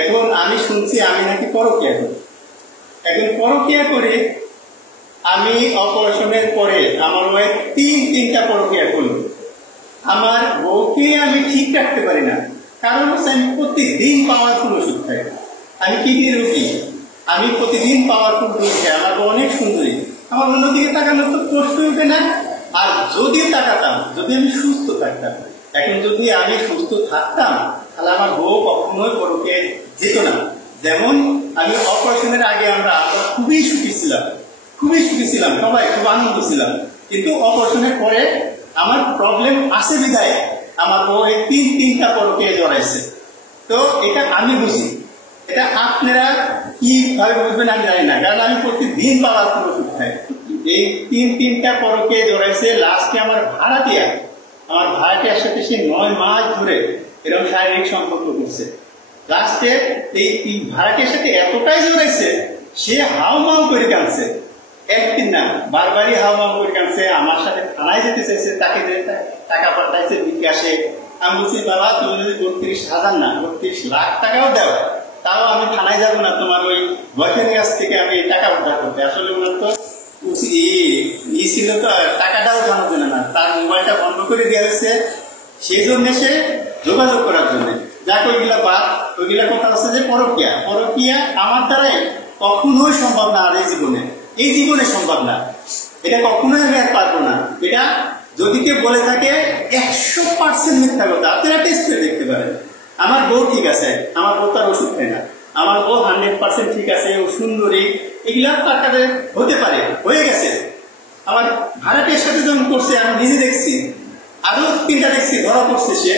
এখন আমি শুনছি আমি নাকি পরকীয়া করি। এখন পরকীয়া করে আমি অপারেশনের পরে আমার ওয়াইফ তিনটা পরকীয়া করলো। আমার বউকে আমি ঠিক রাখতে পারি না, কারণ হচ্ছে আমি প্রতিদিন পাওয়ারফুল ওষুধ খাই। আমি কিডনি রোগী, আমি প্রতিদিন পাওয়ারফুল ওষুধ খাই। আমার বউ অনেক সুন্দরী, আমার অন্যদিকে তাকানোর তো প্রশ্ন উঠে না। আর যদিও তাকাতাম, যদি আমি সুস্থ থাকতাম, এখন যদি আমি সুস্থ থাকতাম তাহলে আমার বউ কখনোই পরকে যেত না। যেমন আমি অপারেশনের আগে আমরা খুবই সুখী ছিলাম, সবাই খুব আনন্দ ছিলাম। কিন্তু অপারেশনের পরে আমার প্রবলেম আসে বিধায় আমার বউ তিনটা পরকে জড়াইছে। তো এটা আমি বুঝি, এটা আপনারা কিভাবে বুঝবেন আমি জানি না, কারণ আমি প্রতিদিন বাবার কোনো ওষুধ খাই। এই তিনটা পরকে জড়াইছে। লাস্টে আমার ভাড়াটিয়ার সাথে সে 9 মাস ধরে এরকম শারীরিক সম্পর্ক করছে। লাস্টে এই ভাড়াটিয়ার সাথে এতটাই জড়াইছে, সে হাউমাউ করে কাঁদছে। একদিন না, বারবারই হাউমাউ করে কাঁদছে। আমার সাথে থানায় যেতে চাইছে, তাকে টাকা পাঠাইছে বিকাশে। আমি বলছি, বাবা তুমি যদি 32,000 না 32 লাখ টাকাও দাও, তাও আমি থানায় যাবো না তোমার ওই বয়ফ্রেন্ডের কাছ থেকে আমি টাকা উদ্ধার করতে। আসলে ওনার তো ছিল তো, টাকাটাও জানা যায় না, তার মোবাইলটা বন্ধ করে দেওয়া হয়েছে সেই জন্য সে যোগাযোগ করার জন্য। যাক ওইগুলা বাদ, ওইগুলা কথা আছে যে পরকীয়া আমার দ্বারাই কখনোই সম্ভব না। আর এই জীবনে সম্ভব না, এটা কখনোই আমি আর পারবো না। এটা যদি কেউ বলে থাকে 100% মিথ্যা কথা। আপনারা টেস্ট করে দেখতে পারেন। আমার বউ ঠিক আছে, আমার বউ তার ওষুধ খায় না, আমার বউ 100% ঠিক আছে, ও সুন্দরী, এগুলা তার হতে পারে, হয়ে গেছে। আমার ভাড়াটের সাথে যখন করছে আমি নিজে দেখছি, আরো 3টা দেখছি ধরা পড়ছে সে।